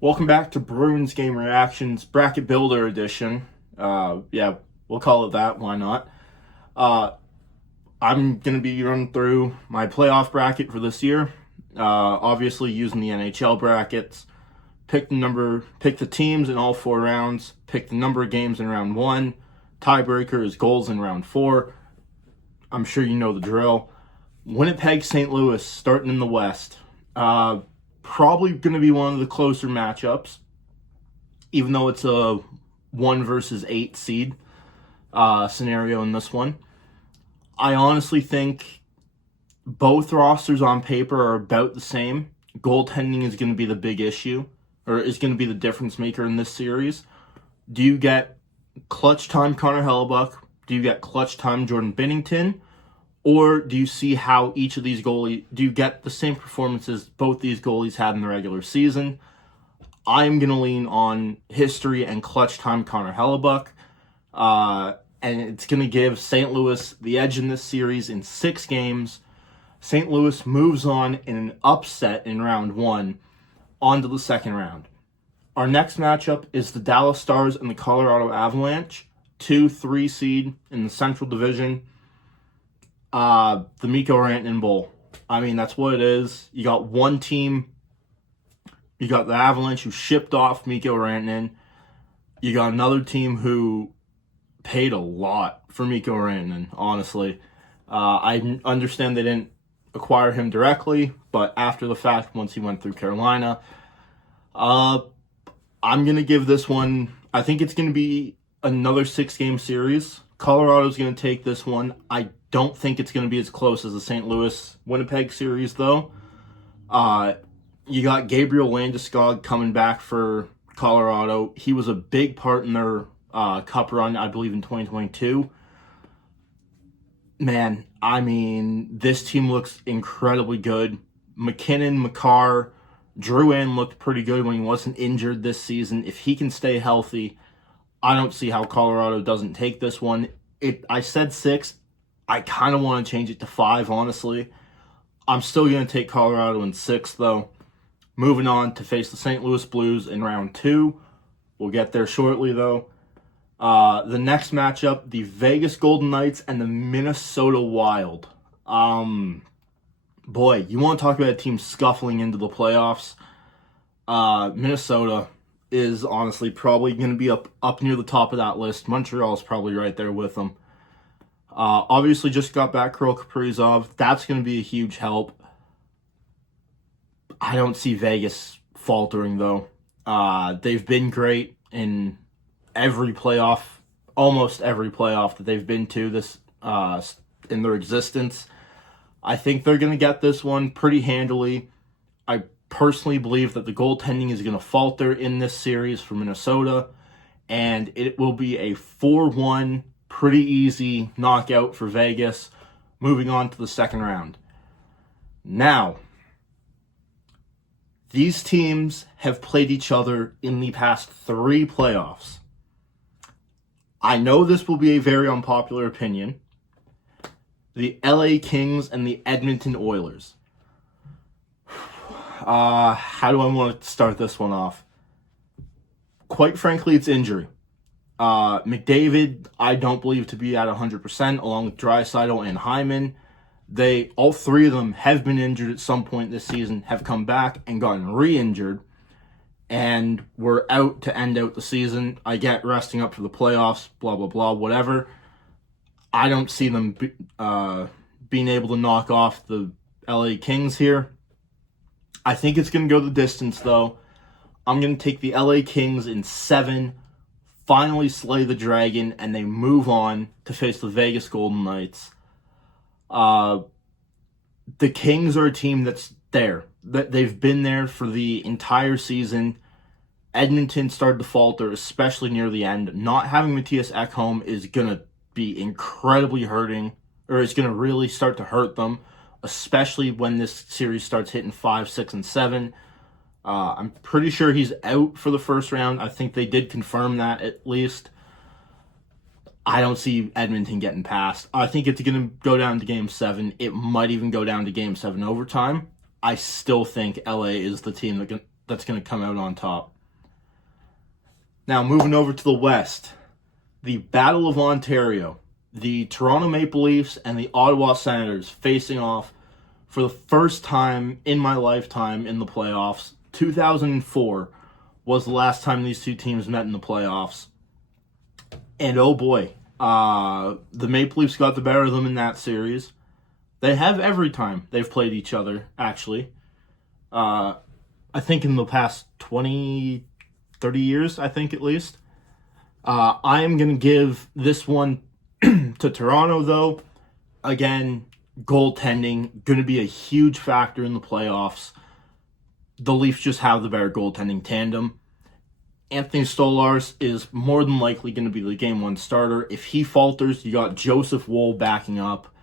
Welcome back to Bruins Game Reactions Bracket Builder Edition. Yeah, we'll call it that. Why not? Uh, I'm going to be running through my playoff bracket for this year. Obviously, using the NHL brackets. Pick the teams in all 4 rounds. Pick the number of games in round 1. Tiebreaker is goals in round 4. I'm sure you know the drill. Winnipeg, St. Louis, starting in the West. Probably going to be one of the closer matchups, even though it's a 1 versus 8 seed scenario in this one. I honestly think both rosters on paper are about the same. Goaltending is going to be the big issue, or is going to be the difference maker in this series. Do you get clutch time Connor Hellebuck? Do you get clutch time Jordan Binnington? Or do you see how each of these goalies, do you get the same performances both these goalies had in the regular season? I'm going to lean on history and clutch time Connor Hellebuck. And it's going to give St. Louis the edge in this series in 6 games. St. Louis moves on in an upset in round 1 on to the second round. Our next matchup is the Dallas Stars and the Colorado Avalanche, 2-3 seed in the Central Division. The Mikko Rantanen Bowl. I mean, that's what it is. You got one team. You got the Avalanche who shipped off Mikko Rantanen. You got another team who paid a lot for Mikko Rantanen, honestly. I understand they didn't acquire him directly, but after the fact, once he went through Carolina, I'm going to give this one, I think it's going to be another 6-game series. Colorado's going to take this one. I don't think it's going to be as close as the St. Louis-Winnipeg series, though. You got Gabriel Landeskog coming back for Colorado. He was a big part in their cup run, I believe, in 2022. Man, I mean, this team looks incredibly good. McKinnon, Makar, Drouin looked pretty good when he wasn't injured this season. If he can stay healthy, I don't see how Colorado doesn't take this one. I said 6. I kind of want to change it to 5, honestly. I'm still going to take Colorado in 6, though. Moving on to face the St. Louis Blues in round 2. We'll get there shortly, though. The next matchup, the Vegas Golden Knights and the Minnesota Wild. Boy, you want to talk about a team scuffling into the playoffs. Minnesota is honestly probably going to be up near the top of that list. Montreal is probably right there with them. Obviously, just got back Kirill Kaprizov. That's going to be a huge help. I don't see Vegas faltering, though. They've been great in almost every playoff that they've been to this in their existence. I think they're going to get this one pretty handily. I personally believe that the goaltending is going to falter in this series for Minnesota, and it will be a 4-1, pretty easy knockout for Vegas, moving on to the second round. Now, these teams have played each other in the past 3 playoffs. I know this will be a very unpopular opinion. The LA Kings and the Edmonton Oilers. How do I want to start this one off? Quite frankly, it's injury. McDavid, I don't believe to be at 100%, along with Draisaitl and Hyman. All 3 of them have been injured at some point this season, have come back and gotten re-injured, and were out to end out the season. I get resting up for the playoffs, blah, blah, blah, whatever. I don't see them being able to knock off the LA Kings here. I think it's going to go the distance, though. I'm going to take the LA Kings in 7, finally slay the dragon, and they move on to face the Vegas Golden Knights. The Kings are a team that's there. They've been there for the entire season. Edmonton started to falter, especially near the end. Not having Matthias Ekholm is going to be incredibly hurting, or it's going to really start to hurt them, especially when this series starts hitting 5, 6, and 7. I'm pretty sure he's out for the first round. I think they did confirm that at least. I don't see Edmonton getting past. I think it's going to go down to Game 7. It might even go down to Game 7 overtime. I still think LA is the team that's going to come out on top. Now, moving over to the West, the Battle of Ontario, the Toronto Maple Leafs and the Ottawa Senators facing off for the first time in my lifetime in the playoffs. 2004 was the last time these two teams met in the playoffs. And oh boy, the Maple Leafs got the better of them in that series. They have every time they've played each other, actually. I think in the past 20, 30 years, I think at least. I am going to give this one to Toronto, though. Again, goaltending, going to be a huge factor in the playoffs. The Leafs just have the better goaltending tandem. Anthony Stolarz is more than likely going to be the Game 1 starter. If he falters, you got Joseph Woll backing up.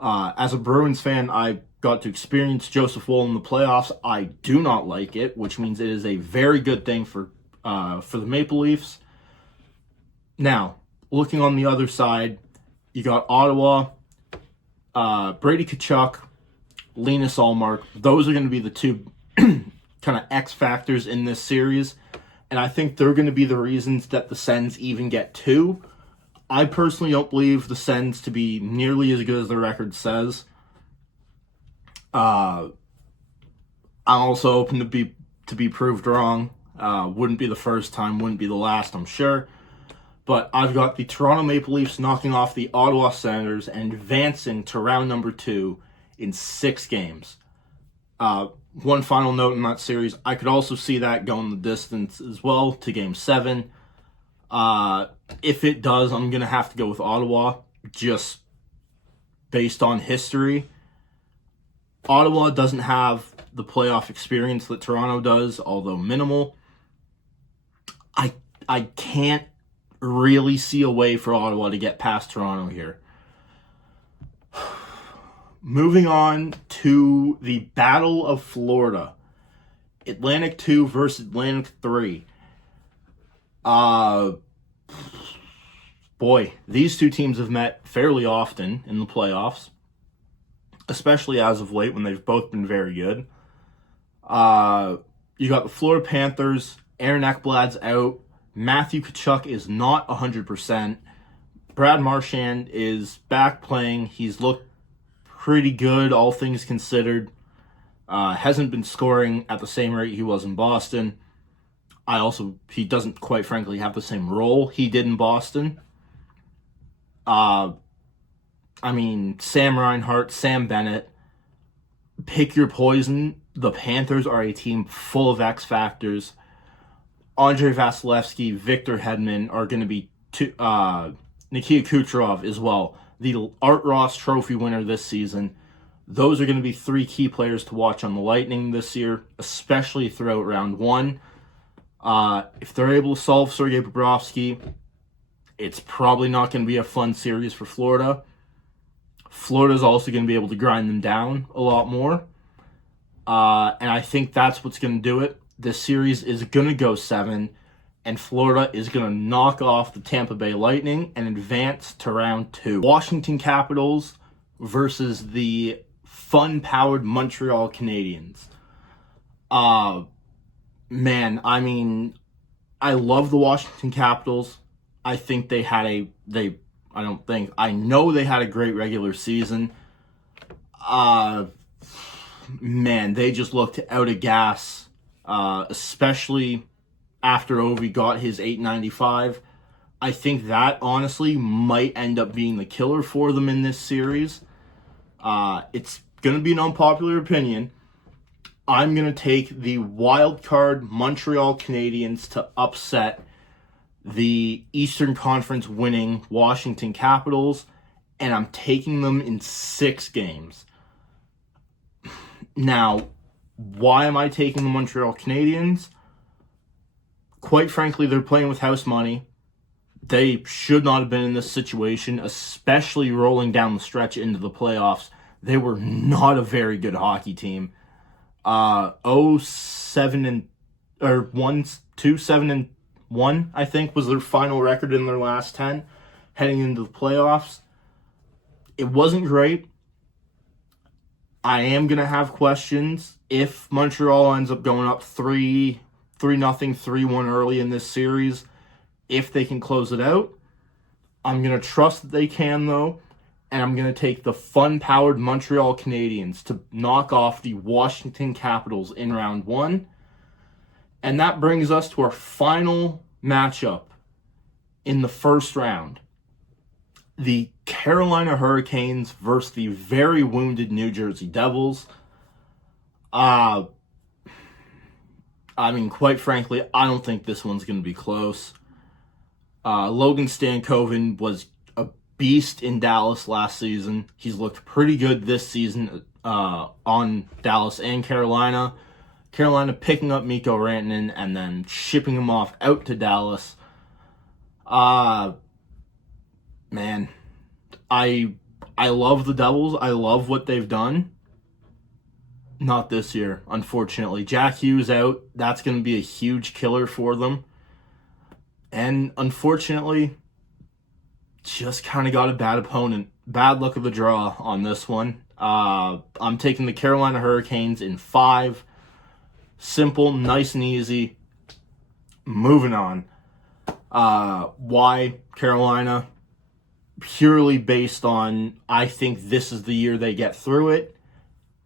As a Bruins fan, I got to experience Joseph Woll in the playoffs. I do not like it, which means it is a very good thing for the Maple Leafs. Now, looking on the other side, you got Ottawa, Brady Tkachuk, Linus Ullmark. Those are going to be the two kind of X factors in this series. And I think they're going to be the reasons that the Sens even get 2. I personally don't believe the Sens to be nearly as good as the record says. I'm also open to be proved wrong. Wouldn't be the first time, wouldn't be the last, I'm sure. But I've got the Toronto Maple Leafs knocking off the Ottawa Senators and advancing to round number 2 in 6 games. One final note in that series, I could also see that going the distance as well to Game 7. If it does, I'm going to have to go with Ottawa, just based on history. Ottawa doesn't have the playoff experience that Toronto does, although minimal. I can't really see a way for Ottawa to get past Toronto here. Moving on to the Battle of Florida. Atlantic 2 versus Atlantic 3. Boy, these two teams have met fairly often in the playoffs, especially as of late when they've both been very good. You got the Florida Panthers. Aaron Ekblad's out. Matthew Tkachuk is not 100%. Brad Marchand is back playing. He's looked pretty good, all things considered. Hasn't been scoring at the same rate he was in Boston. He doesn't, quite frankly, have the same role he did in Boston. Sam Reinhart, Sam Bennett, pick your poison. The Panthers are a team full of X factors. Andrei Vasilevsky, Victor Hedman are going to be Nikita Kucherov as well. The Art Ross Trophy winner this season. Those are going to be 3 key players to watch on the Lightning this year, especially throughout round 1. If they're able to solve Sergei Bobrovsky, it's probably not going to be a fun series for Florida. Florida's also going to be able to grind them down a lot more. And I think that's what's going to do it. This series is going to go 7, and Florida is going to knock off the Tampa Bay Lightning and advance to round 2. Washington Capitals versus the fun-powered Montreal Canadiens. I love the Washington Capitals. I think I know they had a great regular season. They just looked out of gas, especially after Ovi got his .895. I think that, honestly, might end up being the killer for them in this series. It's going to be an unpopular opinion. I'm going to take the wild card Montreal Canadiens to upset the Eastern Conference winning Washington Capitals, and I'm taking them in 6 games. Now, why am I taking the Montreal Canadiens? Quite frankly, they're playing with house money. They should not have been in this situation, especially rolling down the stretch into the playoffs. They were not a very good hockey team. 2-7-1, I think, was their final record in their last 10 heading into the playoffs. It wasn't great. I am going to have questions if Montreal ends up going up 3-0, 3-1 early in this series, if they can close it out. I'm going to trust that they can, though, and I'm going to take the fun-powered Montreal Canadiens to knock off the Washington Capitals in round one. And that brings us to our final matchup in the first round. The Carolina Hurricanes versus the very wounded New Jersey Devils. I mean, quite frankly, I don't think this one's going to be close. Logan Stankoven was a beast in Dallas last season. He's looked pretty good this season on Dallas and Carolina. Carolina picking up Mikko Rantanen and then shipping him off out to Dallas. Man, I love the Devils. I love what they've done. Not this year, unfortunately. Jack Hughes out. That's going to be a huge killer for them. And unfortunately, just kind of got a bad opponent. Bad luck of the draw on this one. I'm taking the Carolina Hurricanes in 5. Simple, nice and easy. Moving on. Why Carolina? Purely based on, I think this is the year they get through it,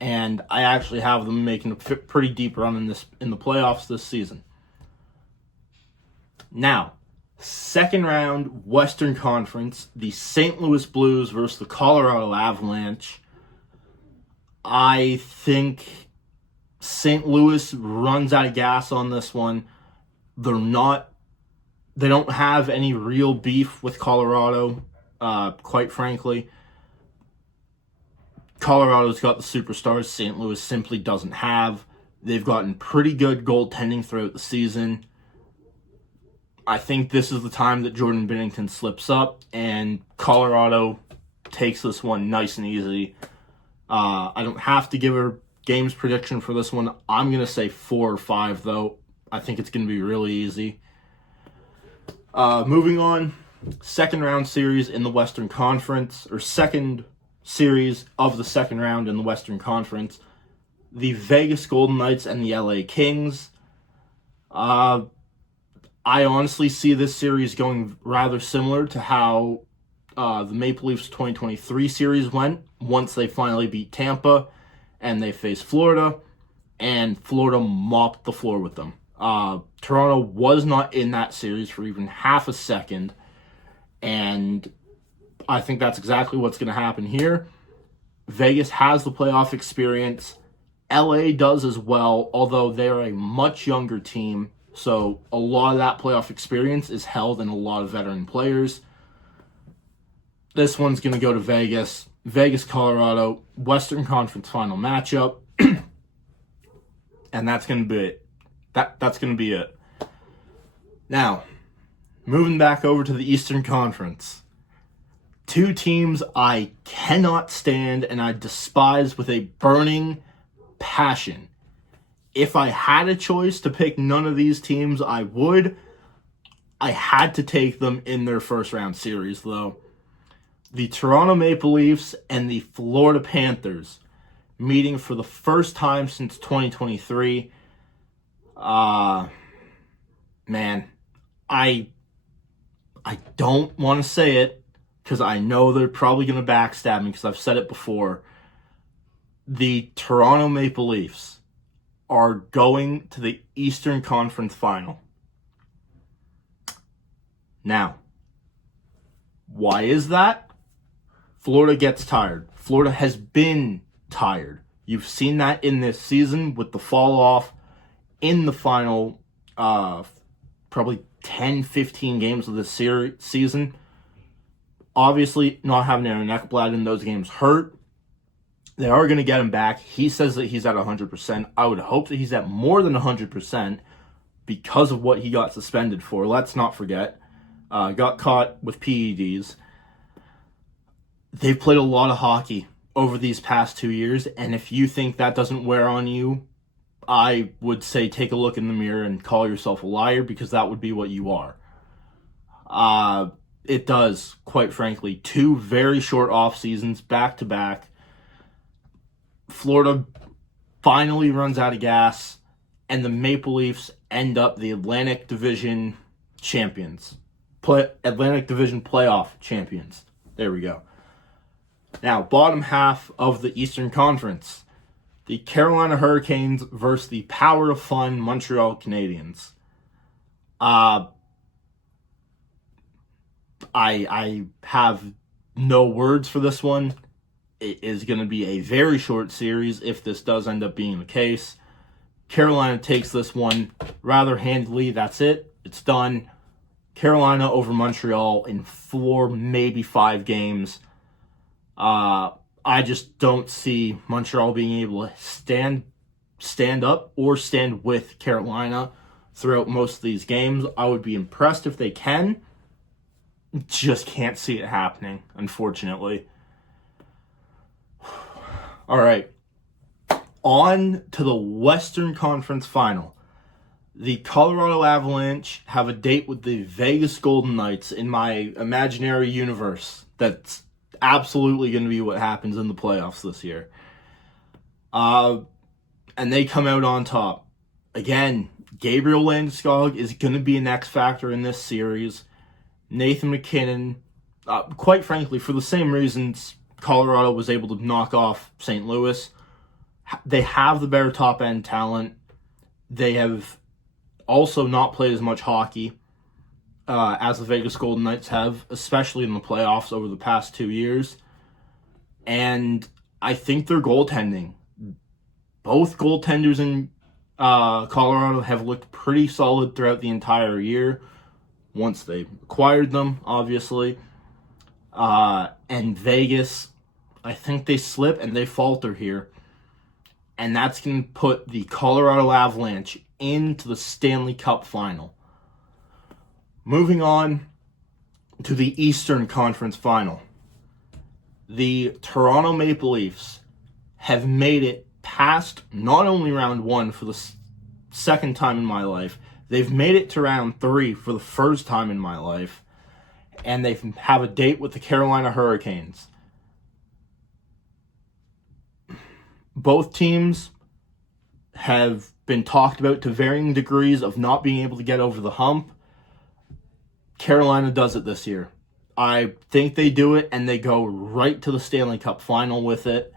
and I actually have them making a pretty deep run in the playoffs this season. Now, second round Western Conference, the St. Louis Blues versus the Colorado Avalanche. I think St. Louis runs out of gas on this one. They don't have any real beef with Colorado. Quite frankly, Colorado's got the superstars St. Louis simply doesn't have. They've gotten pretty good goaltending throughout the season. I think this is the time that Jordan Binnington slips up and Colorado takes this one nice and easy. I don't have to give a games prediction for this one. I'm going to say 4 or 5, though. I think it's going to be really easy. Moving on. Second round series in the Western Conference, or second series of the second round in the Western Conference, the Vegas Golden Knights and the LA Kings. I honestly see this series going rather similar to how the Maple Leafs 2023 series went once they finally beat Tampa and they faced Florida, and Florida mopped the floor with them. Toronto was not in that series for even half a second, and I think that's exactly what's going to happen here. Vegas has the playoff experience. LA does as well, although they're a much younger team, so a lot of that playoff experience is held in a lot of veteran players. This one's going to go to Vegas. Vegas, Colorado, Western Conference final matchup. And that's going to be it. That's going to be it. Now, moving back over to the Eastern Conference. 2 teams I cannot stand and I despise with a burning passion. If I had a choice to pick none of these teams, I would. I had to take them in their first round series, though. The Toronto Maple Leafs and the Florida Panthers meeting for the first time since 2023. Man, I don't want to say it because I know they're probably going to backstab me because I've said it before. The Toronto Maple Leafs are going to the Eastern Conference Final. Now, why is that? Florida gets tired. Florida has been tired. You've seen that in this season with the fall off in the final probably 10, 15 games of this season. Obviously, not having Aaron Ekblad in those games hurt. They are going to get him back. He says that he's at 100%. I would hope that he's at more than 100% because of what he got suspended for. Let's not forget. Got caught with PEDs. They've played a lot of hockey over these past 2 years, and if you think that doesn't wear on you, I would say take a look in the mirror and call yourself a liar, because that would be what you are. It does, quite frankly. 2 very short off seasons, back to back. Florida finally runs out of gas, and the Maple Leafs end up the Atlantic Division champions. Atlantic Division playoff champions. There we go. Now, bottom half of the Eastern Conference. The Carolina Hurricanes versus the Power of Fun Montreal Canadiens. I have no words for this one. It is going to be a very short series if this does end up being the case. Carolina takes this one rather handily. That's it. It's done. Carolina over Montreal in 4, maybe 5 games. I just don't see Montreal being able to stand up or stand with Carolina throughout most of these games. I would be impressed if they can. Just can't see it happening, unfortunately. All right. On to the Western Conference Final. The Colorado Avalanche have a date with the Vegas Golden Knights in my imaginary universe. That's absolutely going to be what happens in the playoffs this year. And they come out on top. Again, Gabriel Landeskog is going to be an X factor in this series. Nathan MacKinnon, quite frankly, for the same reasons Colorado was able to knock off St. Louis, they have the better top-end talent. They have also not played as much hockey as the Vegas Golden Knights have, especially in the playoffs over the past 2 years. And I think their goaltending, both goaltenders in Colorado have looked pretty solid throughout the entire year, once they acquired them, obviously. And Vegas, I think they slip and they falter here. And that's going to put the Colorado Avalanche into the Stanley Cup Final. Moving on to the Eastern Conference Final. The Toronto Maple Leafs have made it past not only round 1 for the second time in my life, they've made it to round 3 for the first time in my life, and they have a date with the Carolina Hurricanes. Both teams have been talked about to varying degrees of not being able to get over the hump. Carolina does it this year. I think they do it, and they go right to the Stanley Cup Final with it.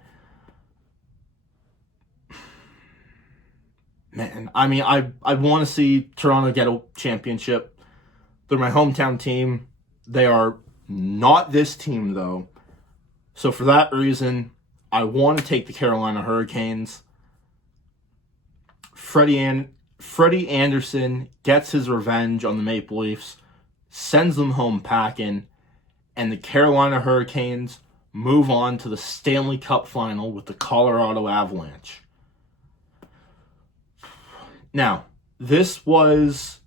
Man, I mean, I want to see Toronto get a championship. They're my hometown team. They are not this team, though. So for that reason, I want to take the Carolina Hurricanes. Freddie Anderson gets his revenge on the Maple Leafs, sends them home packing, and the Carolina Hurricanes move on to the Stanley Cup Final with the Colorado Avalanche. Now, this was...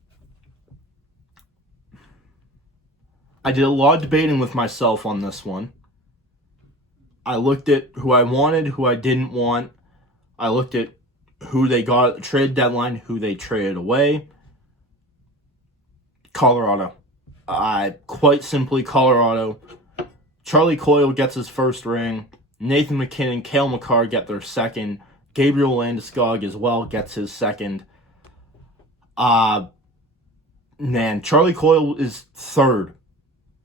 I did a lot of debating with myself on this one. I looked at who I wanted, who I didn't want. I looked at who they got at the trade deadline, who they traded away. Colorado. Quite simply, Colorado. Charlie Coyle gets his first ring. Nathan MacKinnon, Cale Makar get their second. Gabriel Landeskog as well gets his second. Man, Charlie Coyle is third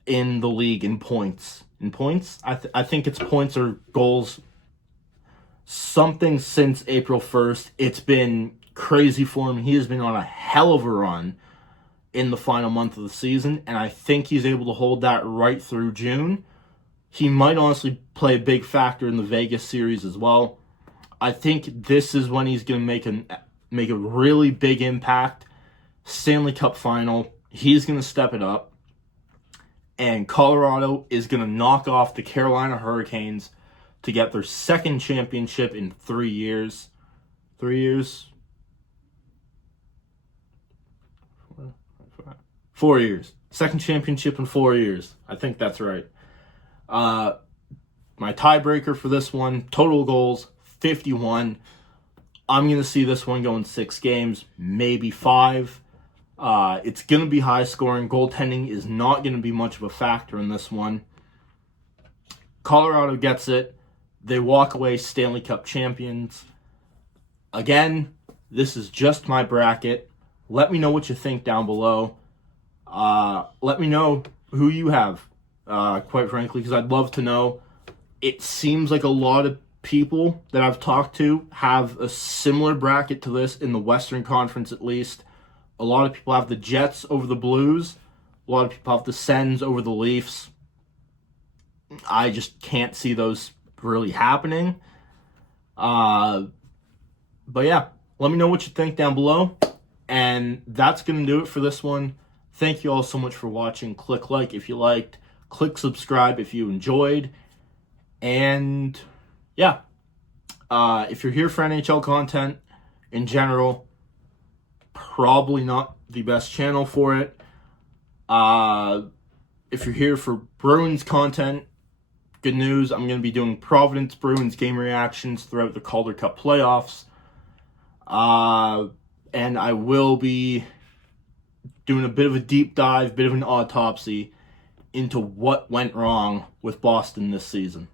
in the league in points. In points? I think it's points or goals. Something since April 1st. It's been crazy for him. He has been on a hell of a run in the final month of the season, and I think he's able to hold that right through June. He might honestly play a big factor in the Vegas series as well. I think this is when he's going to make a really big impact. Stanley Cup Final. He's going to step it up. And Colorado is going to knock off the Carolina Hurricanes to get their second championship in 3 years. 3 years? 4 years. Second championship in 4 years. I think that's right. My tiebreaker for this one, total goals, 51. I'm going to see this one go in 6 games, maybe 5. It's going to be high scoring. Goaltending is not going to be much of a factor in this one. Colorado gets it. They walk away Stanley Cup champions. Again, this is just my bracket. Let me know what you think down below. Let me know who you have, quite frankly, because I'd love to know. It seems like a lot of people that I've talked to have a similar bracket to this in the Western Conference, at least. A lot of people have the Jets over the Blues. A lot of people have the Sens over the Leafs. I just can't see those really happening. But yeah, let me know what you think down below. And that's going to do it for this one. Thank you all so much for watching. Click like if you liked. Click subscribe if you enjoyed. And yeah, if you're here for NHL content in general, probably not the best channel for it. If you're here for Bruins content, good news. I'm going to be doing Providence Bruins game reactions throughout the Calder Cup playoffs. And I will be doing a bit of a deep dive, bit of an autopsy into what went wrong with Boston this season.